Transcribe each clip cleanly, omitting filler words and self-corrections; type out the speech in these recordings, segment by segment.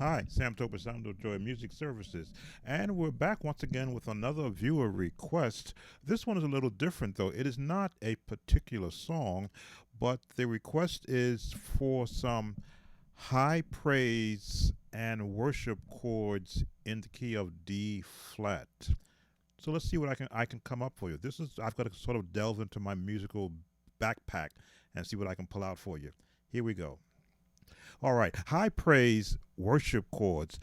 Hi, Sam Topa, Sound of Joy Music Services. And we're back once again with another viewer request. This one is a little different, though. It is not a particular song, but the request is for some high praise and worship chords in the key of D flat. So let's see what I can come up for you. This is I've got to sort of delve into my musical backpack and see what I can pull out for you. Here we go. All right, high praise worship chords.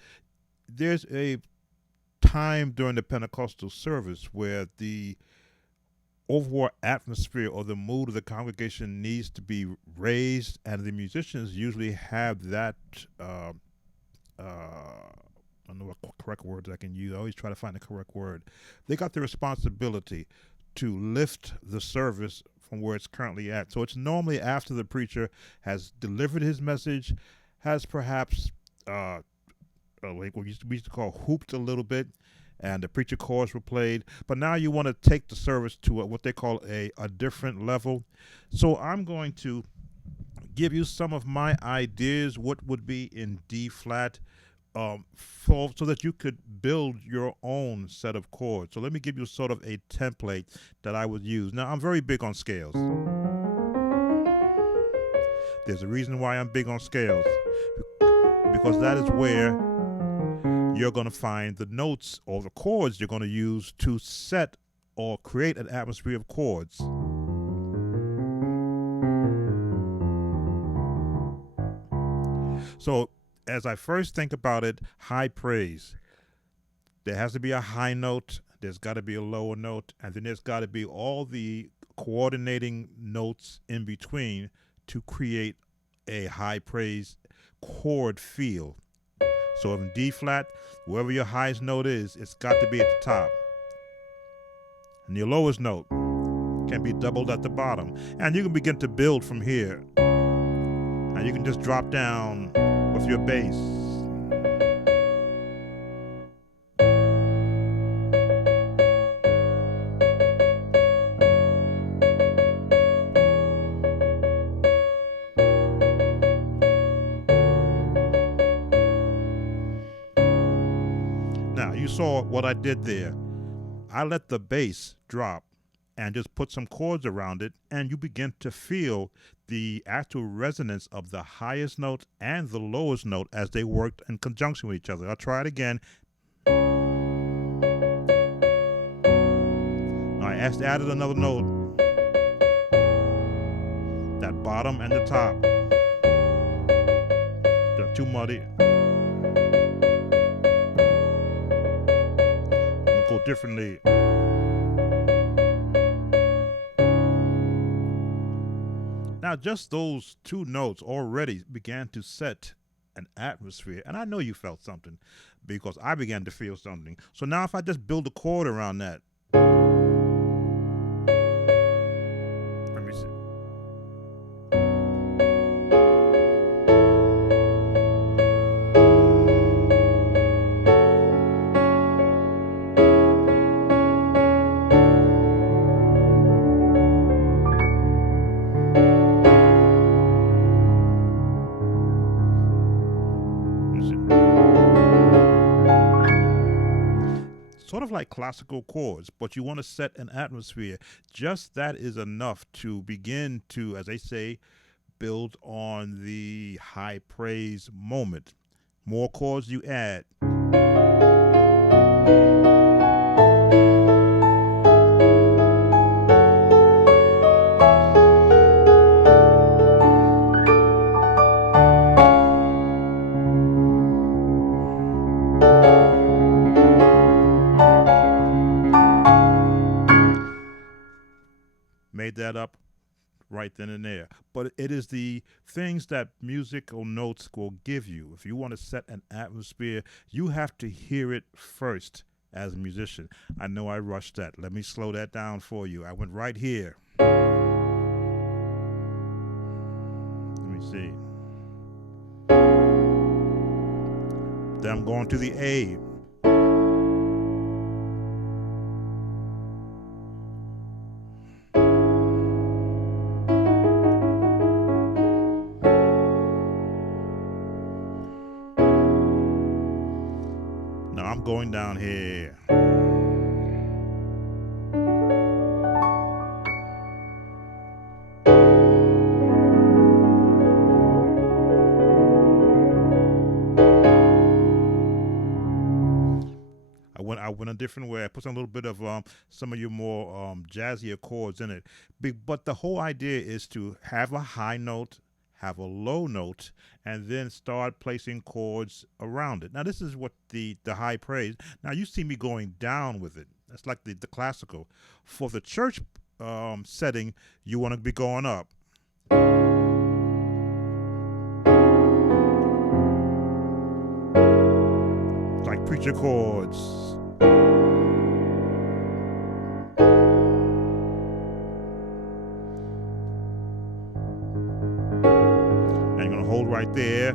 There's a time during the Pentecostal service where the overall atmosphere or the mood of the congregation needs to be raised, and the musicians usually have that. I don't know what correct words I can use. I always try to find the correct word. They got the responsibility to lift the service from where it's currently at. So it's normally after the preacher has delivered his message, has perhaps like what we used to call hooped a little bit, and the preacher chorus were played. But now you want to take the service to what they call a different level. So I'm going to give you some of my ideas what would be in D flat, so that you could build your own set of chords. So let me give you sort of a template that I would use. Now I'm very big on scales. There's a reason why I'm big on scales, because that is where you're going to find the notes or the chords you're going to use to set or create an atmosphere of chords. So, as I first think about it, high praise. There has to be a high note, there's got to be a lower note, and then there's got to be all the coordinating notes in between to create a high praise chord feel. So in D flat, wherever your highest note is, it's got to be at the top. And your lowest note can be doubled at the bottom. And you can begin to build from here. And you can just drop down with your bass. Now, you saw what I did there. I let the bass drop and just put some chords around it, and you begin to feel the actual resonance of the highest note and the lowest note as they worked in conjunction with each other. I'll try it again. Now I added another note, that bottom and the top. They're too muddy. I'm gonna go differently. Now, just those two notes already began to set an atmosphere, and I know you felt something because I began to feel something. So now, if I just build a chord around that, let me see. Sort of like classical chords, but you want to set an atmosphere. Just that is enough to begin to, as they say, build on the high praise moment. More chords you add. Made that up right then and there. But it is the things that musical notes will give you. If you want to set an atmosphere, you have to hear it first as a musician. I know I rushed that. Let me slow that down for you. I went right here. Let me see. Then I'm going to the A. I'm going down here. I went a different way. I put some little bit of some of your more jazzier chords in it. But the whole idea is to have a high note, have a low note, and then start placing chords around it. Now this is what the high praise. Now you see me going down with it. That's like the classical. For the church setting, you want to be going up. Like preacher chords. And you're gonna hold right there.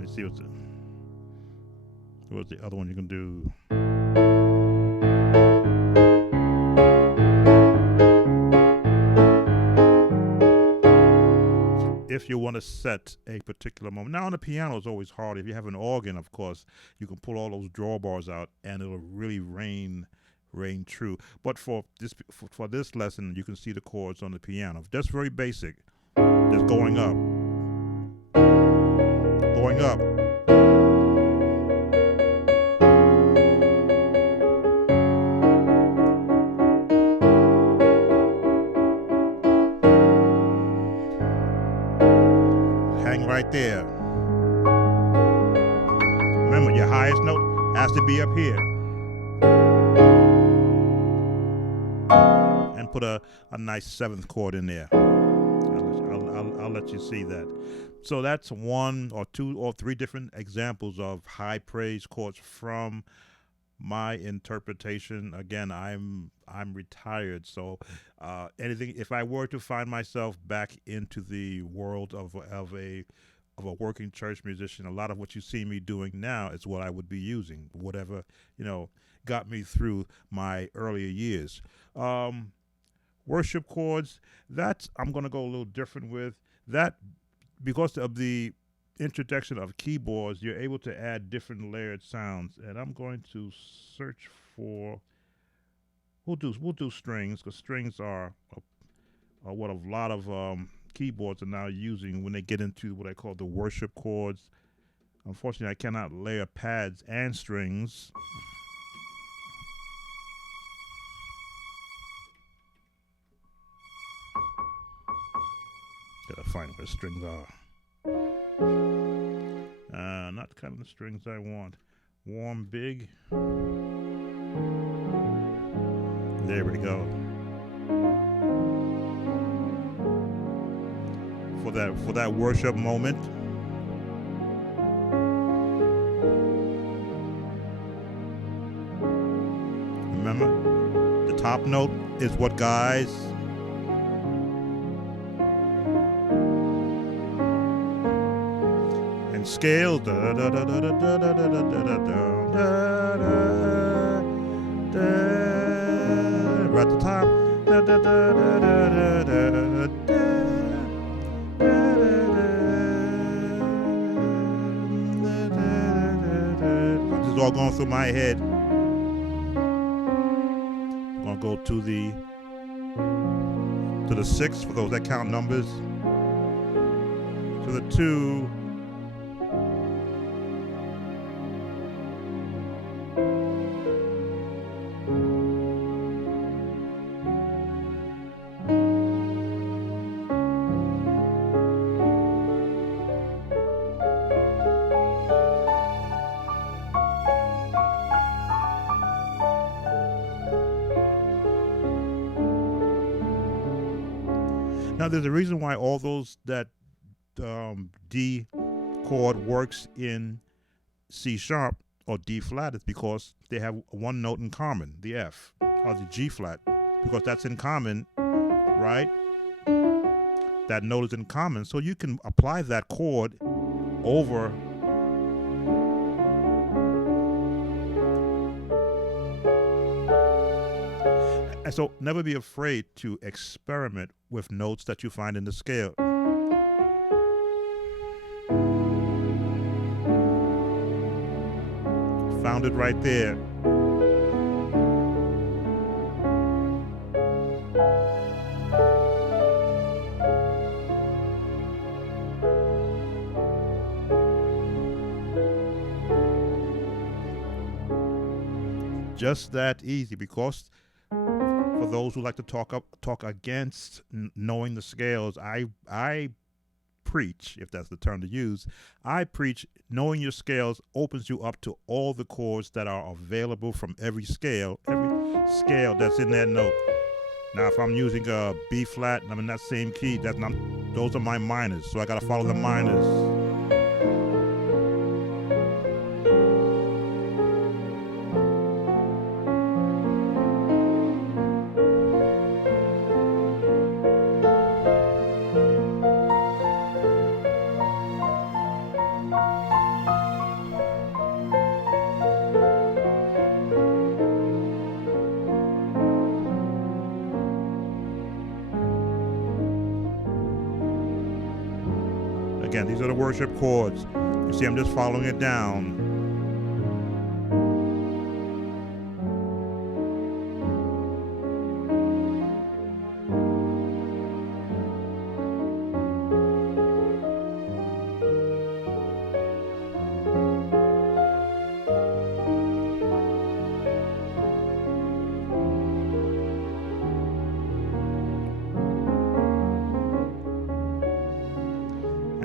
Let's see what's the other one you can do. If you want to set a particular moment. Now on the piano it's always hard. If you have an organ, of course, you can pull all those drawbars out and it'll really rain true. But for this lesson, you can see the chords on the piano. That's very basic. Just going up. Going up. Right there. Remember, your highest note has to be up here. And put a nice seventh chord in there. I'll let you see that. So that's one or two or three different examples of high praise chords from my interpretation. Again, I'm retired, so anything. If I were to find myself back into the world of a working church musician, a lot of what you see me doing now is what I would be using. Whatever got me through my earlier years. Worship chords. That I'm going to go a little different with that because of the introduction of keyboards. You're able to add different layered sounds, and I'm going to search for. We'll do strings because strings are what a lot of keyboards are now using when they get into what I call the worship chords. Unfortunately, I cannot layer pads and strings. Gotta find where strings are. Not kind of the strings I want. Warm, big. There we go. For that worship moment. Remember, the top note is what guides. And scale. Da, da, da, da, da, da, da, da, da, da, da, da, right at the top. Da, da, da, da, da, da, da, da. This is all going through my head. I'm gonna go to the 6 for those that count numbers. To the 2. Now, there's a reason why all those that D chord works in C sharp or D flat is because they have one note in common, the F, or the G flat, because that's in common, right? That note is in common, so you can apply that chord over And so never be afraid to experiment with notes that you find in the scale. Found it right there. Just that easy, because for those who like to talk against knowing the scales, I preach, if that's the term to use, I preach knowing your scales opens you up to all the chords that are available from every scale that's in that note. Now, if I'm using a B flat and I'm in that same key, those are my minors, so I got to follow the minors. Again, these are the worship chords. You see, I'm just following it down.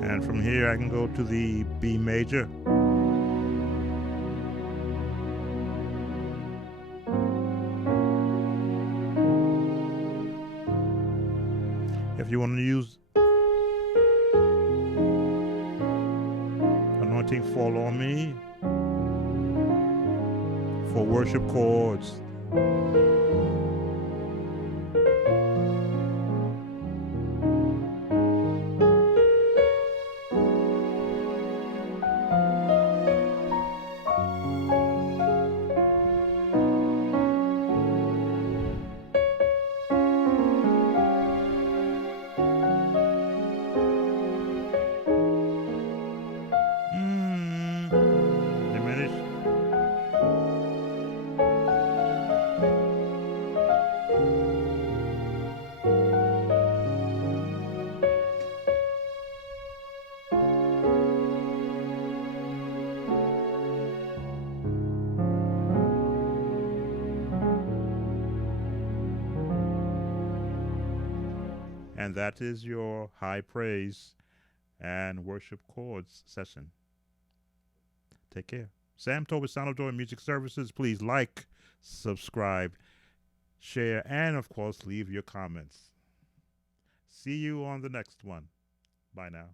And from here, I can go to the B major. If you want to use Anointing Fall on Me for worship chords. And that is your high praise and worship chords session. Take care. Sam Tobe, Sound of Joy Music Services. Please like, subscribe, share, and of course, leave your comments. See you on the next one. Bye now.